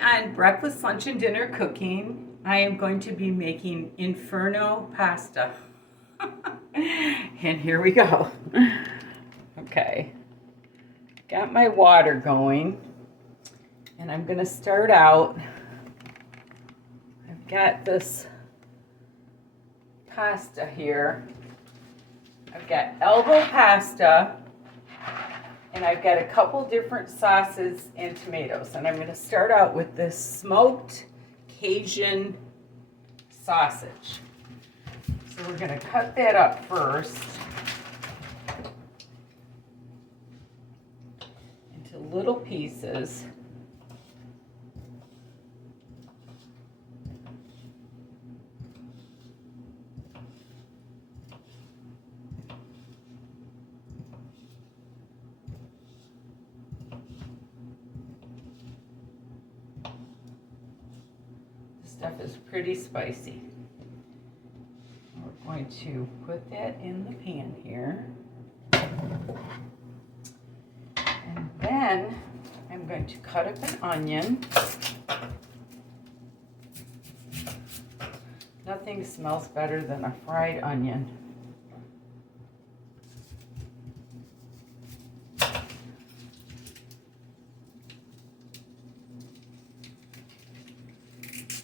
On breakfast, lunch, and dinner cooking, I am going to be making Inferno pasta. And here we go. Okay, got my water going, and I'm gonna start out. I've got this pasta here. I've got elbow pasta, and I've got a couple different sauces and tomatoes. And I'm going to start out with this smoked Cajun sausage. So we're going to cut that up first into little pieces. Stuff is pretty spicy. We're going to put that in the pan here. And then I'm going to cut up an onion. Nothing smells better than a fried onion.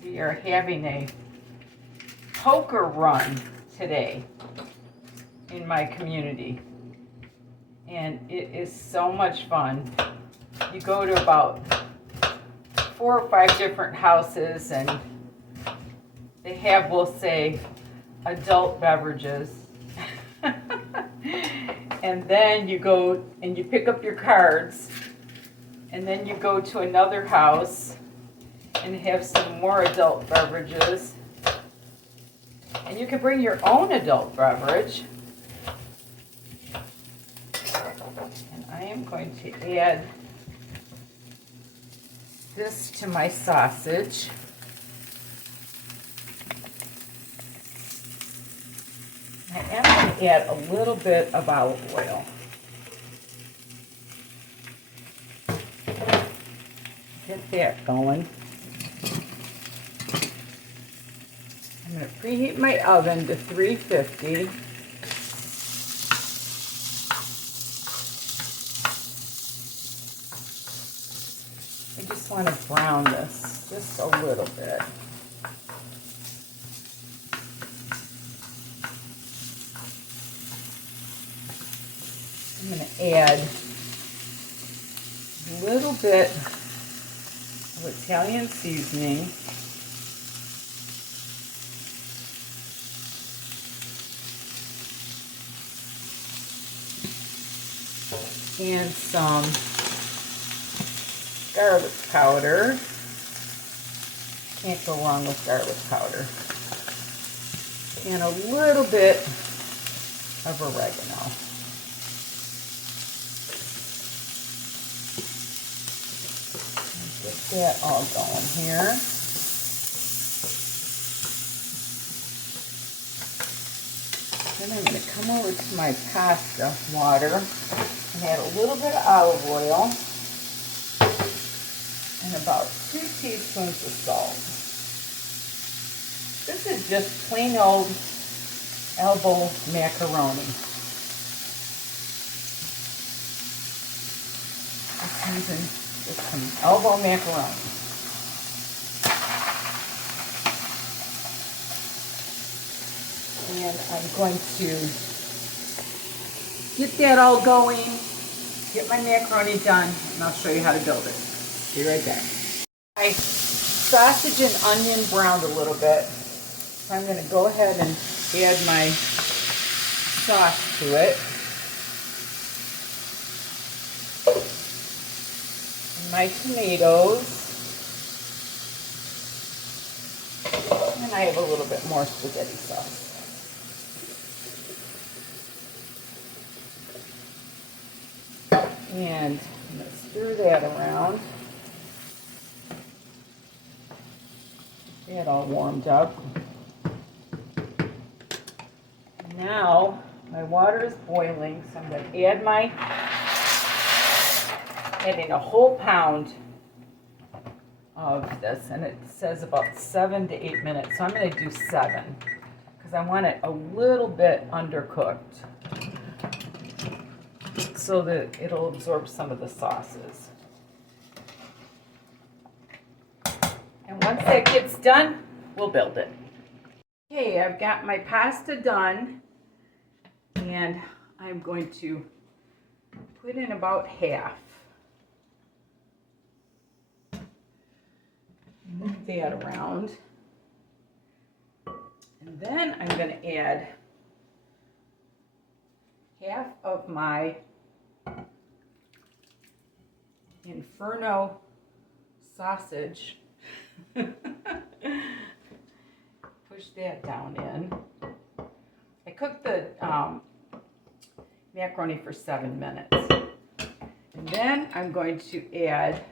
We are having a poker run today in my community, and it is so much fun. You go to about 4 or 5 different houses, and they have, we'll say, adult beverages. And then you go and you pick up your cards, and then you go to another house and have some more adult beverages. And you can bring your own adult beverage. And I am going to add this to my sausage. I am going to add a little bit of olive oil. Get that going. I'm going to preheat my oven to 350. I just want to brown this just a little bit. I'm going to add a little bit of Italian seasoning. And some garlic powder. Can't go wrong with garlic powder. And a little bit of oregano. Get that all going here. Then I'm going to come over to my pasta water and add a little bit of olive oil and about 2 teaspoons of salt. This is just plain old elbow macaroni. Just using just some elbow macaroni. And I'm going to get that all going, get my macaroni done, and I'll show you how to build it. Be right back. My sausage and onion browned a little bit, so I'm going to go ahead and add my sauce to it. And my tomatoes. And I have a little bit more spaghetti sauce. And I'm going to stir that around. Get that all warmed up. Now my water is boiling, so I'm going to add adding a whole pound of this, and it says about 7 to 8 minutes. So I'm going to do 7 because I want it a little bit undercooked so that it'll absorb some of the sauces. And once that gets done, we'll build it. Okay, I've got my pasta done, and I'm going to put in about half. Move that around. And then I'm going to add half of my Inferno sausage. Push that down in. I cooked the macaroni for 7 minutes. And then I'm going to add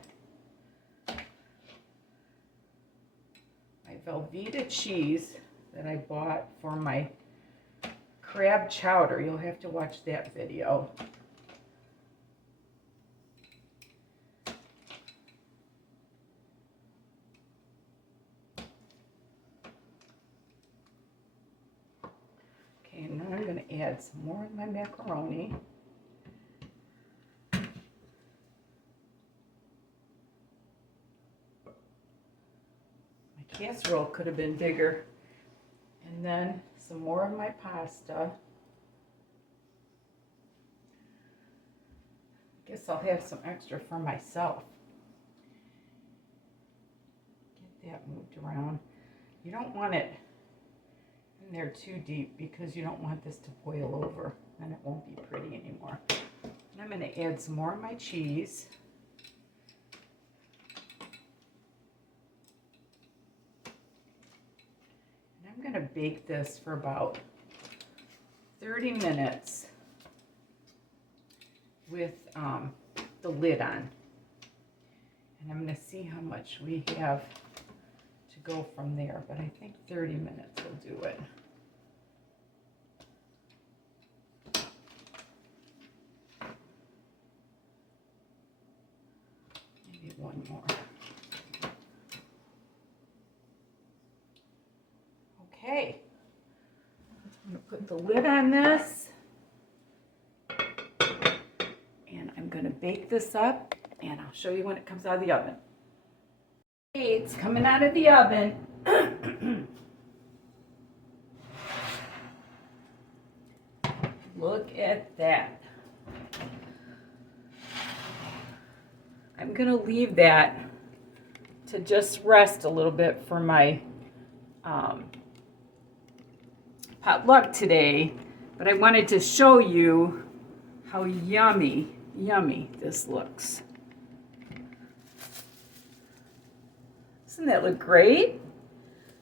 my Velveeta cheese that I bought for my crab chowder. You'll have to watch that video. Okay, and now I'm going to add some more of my macaroni. My casserole could have been bigger. And then some more of my pasta. I guess I'll have some extra for myself. Get that moved around. You don't want it in there too deep because you don't want this to boil over, then it won't be pretty anymore. And I'm going to add some more of my cheese. And I'm going to bake this for about 30 minutes with the lid on. And I'm going to see how much we have to go from there, but I think 30 minutes will do it. Maybe one more. Okay, I'm going to put the lid on this, and I'm going to bake this up, and I'll show you when it comes out of the oven. Okay, it's coming out of the oven. Look at that. I'm going to leave that to just rest a little bit for my potluck today, but I wanted to show you how yummy this looks. Doesn't that look great?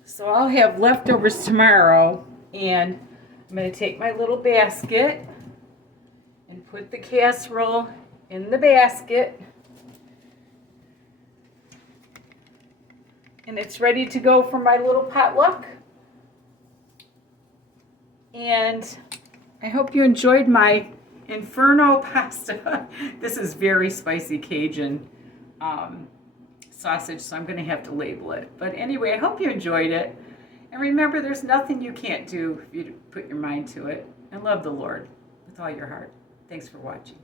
So I'll have leftovers tomorrow, and I'm going to take my little basket and put the casserole in the basket, and it's ready to go for my little potluck. And I hope you enjoyed my Inferno pasta. This is very spicy Cajun sausage, so I'm going to have to label it. But anyway, I hope you enjoyed it. And remember, there's nothing you can't do if you put your mind to it. And love the Lord with all your heart. Thanks for watching.